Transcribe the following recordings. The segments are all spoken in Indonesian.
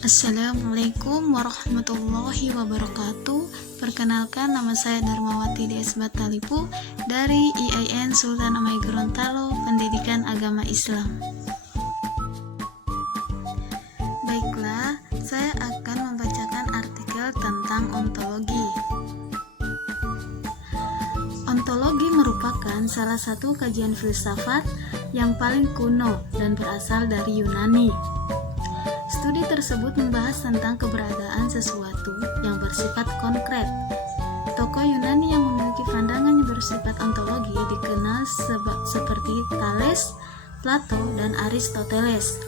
Assalamualaikum warahmatullahi wabarakatuh. Perkenalkan, nama saya Darmawati DS Batalipu dari IAIN Sultan Amai Gorontalo, Pendidikan Agama Islam. Baiklah, saya akan membacakan artikel tentang ontologi. Ontologi merupakan salah satu kajian filsafat yang paling kuno dan berasal dari Yunani. Studi tersebut membahas tentang keberadaan sesuatu yang bersifat konkret. Tokoh Yunani yang memiliki pandangan yang bersifat ontologi dikenal seperti Thales, Plato, dan Aristoteles.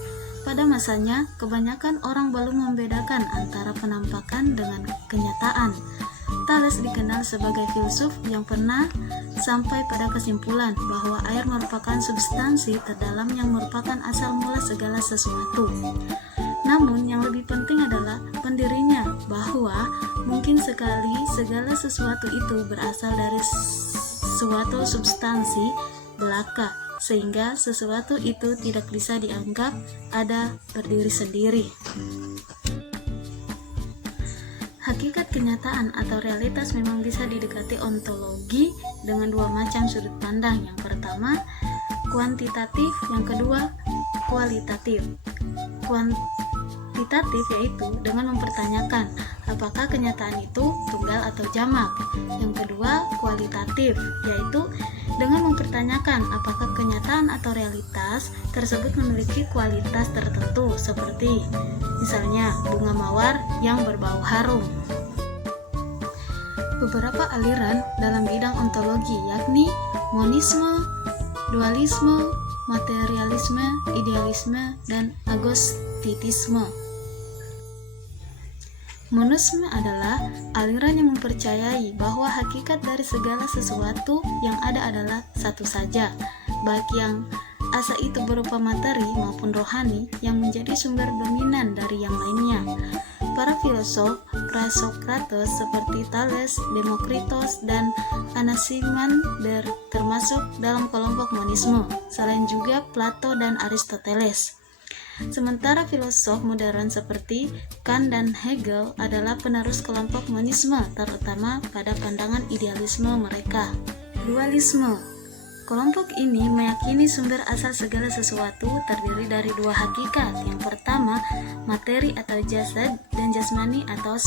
Pada masanya, kebanyakan orang belum membedakan antara penampakan dengan kenyataan. Thales dikenal sebagai filsuf yang pernah sampai pada kesimpulan bahwa air merupakan substansi terdalam yang merupakan asal mula segala sesuatu. Namun yang lebih penting adalah pendirinya bahwa mungkin sekali segala sesuatu itu berasal dari suatu substansi belaka, sehingga sesuatu itu tidak bisa dianggap ada berdiri sendiri. Hakikat kenyataan atau realitas memang bisa didekati ontologi dengan dua macam sudut pandang. Yang pertama, kuantitatif, yang kedua, kualitatif. Kuantitatif yaitu dengan mempertanyakan apakah kenyataan itu tunggal atau jamak. Yang kedua, kualitatif, yaitu dengan mempertanyakan apakah kenyataan atau realitas tersebut memiliki kualitas tertentu, seperti misalnya bunga mawar yang berbau harum. Beberapa aliran dalam bidang ontologi yakni monisme, dualisme, materialisme, idealisme, dan agostitisme. Monisme adalah aliran yang mempercayai bahwa hakikat dari segala sesuatu yang ada adalah satu saja, baik yang asa itu berupa materi maupun rohani yang menjadi sumber dominan dari yang lainnya. Para filosof Prasokrates seperti Thales, Demokritos, dan Anaximander termasuk dalam kelompok monisme, selain juga Plato dan Aristoteles. Sementara filosof modern seperti Kant dan Hegel adalah penerus kelompok monisme, terutama pada pandangan idealisme mereka. Dualisme. Kelompok ini meyakini sumber asal segala sesuatu terdiri dari dua hakikat. Yang pertama, materi atau jasad, dan jasmani atau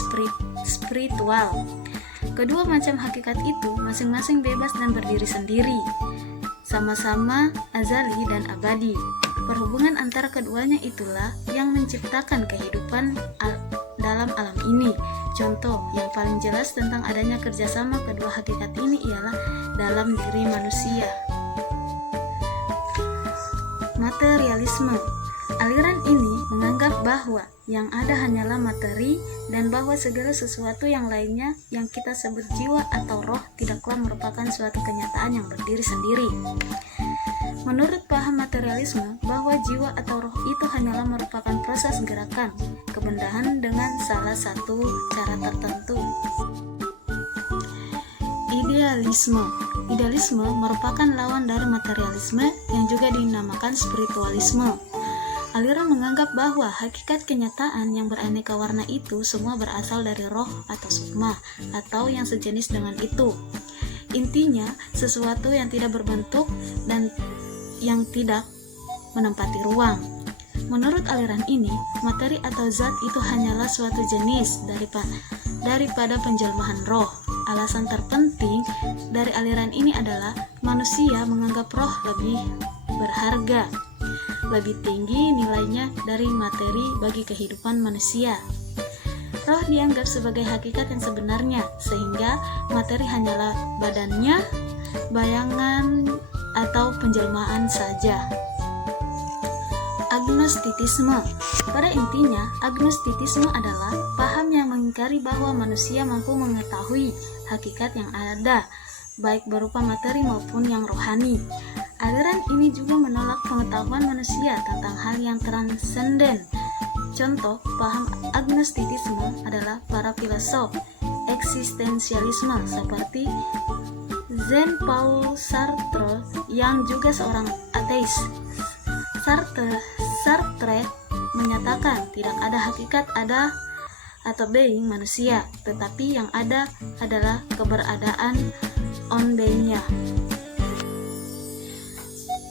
spiritual. Kedua macam hakikat itu masing-masing bebas dan berdiri sendiri, sama-sama azali dan abadi. Perhubungan antara keduanya itulah yang menciptakan kehidupan dalam alam ini. Contoh yang paling jelas tentang adanya kerjasama kedua hakikat ini ialah dalam diri manusia. Materialisme. Aliran ini menganggap bahwa yang ada hanyalah materi dan bahwa segala sesuatu yang lainnya yang kita sebut jiwa atau roh tidaklah merupakan suatu kenyataan yang berdiri sendiri. Menurut paham materialisme, bahwa jiwa atau roh itu hanyalah merupakan proses gerakan kebendahan dengan salah satu cara tertentu. Idealisme. Idealisme merupakan lawan dari materialisme yang juga dinamakan spiritualisme. Aliran menganggap bahwa hakikat kenyataan yang beraneka warna itu semua berasal dari roh atau sukma atau yang sejenis dengan itu. Intinya, sesuatu yang tidak berbentuk dan yang tidak menempati ruang. Menurut aliran ini, materi atau zat itu hanyalah suatu jenis daripada penjelmahan roh. Alasan terpenting dari aliran ini adalah manusia menganggap roh lebih berharga, lebih tinggi nilainya dari materi bagi kehidupan manusia. Roh dianggap sebagai hakikat yang sebenarnya, sehingga materi hanyalah badannya, bayangan, atau penjelmaan saja. Agnostitisme. Pada intinya, agnostitisme adalah paham yang mengingkari bahwa manusia mampu mengetahui hakikat yang ada, baik berupa materi maupun yang rohani. Aliran ini juga menolak pengetahuan manusia tentang hal yang transenden. Contoh paham agnostitisme adalah para filosof eksistensialisme seperti Jean-Paul Sartre yang juga seorang ateis. Sartre menyatakan tidak ada hakikat ada atau being manusia, tetapi yang ada adalah keberadaan on being-nya.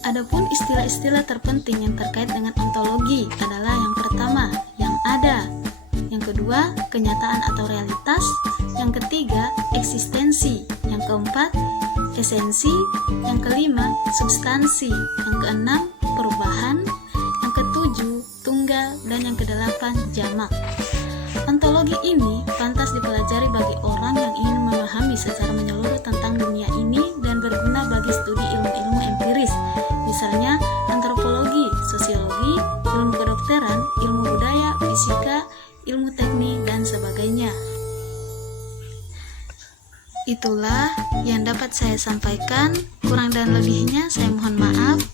Adapun istilah-istilah terpenting yang terkait dengan ontologi adalah yang pertama, yang ada. Yang kedua, kenyataan atau realitas. Yang ketiga, eksistensi. Yang keempat, esensi. Yang kelima, substansi. Yang keenam, perubahan. Yang ketujuh, tunggal. Dan yang kedelapan, jamak. Ontologi ini pantas dipelajari bagi orang yang ingin memahami secara menyeluruh tentang dunia ini dan berguna bagi studi ilmu-ilmu empiris, misalnya antropologi, sosiologi, ilmu kedokteran, ilmu budaya, fisika, ilmu teknik, dan sebagainya. Itulah yang dapat saya sampaikan, kurang dan lebihnya saya mohon maaf.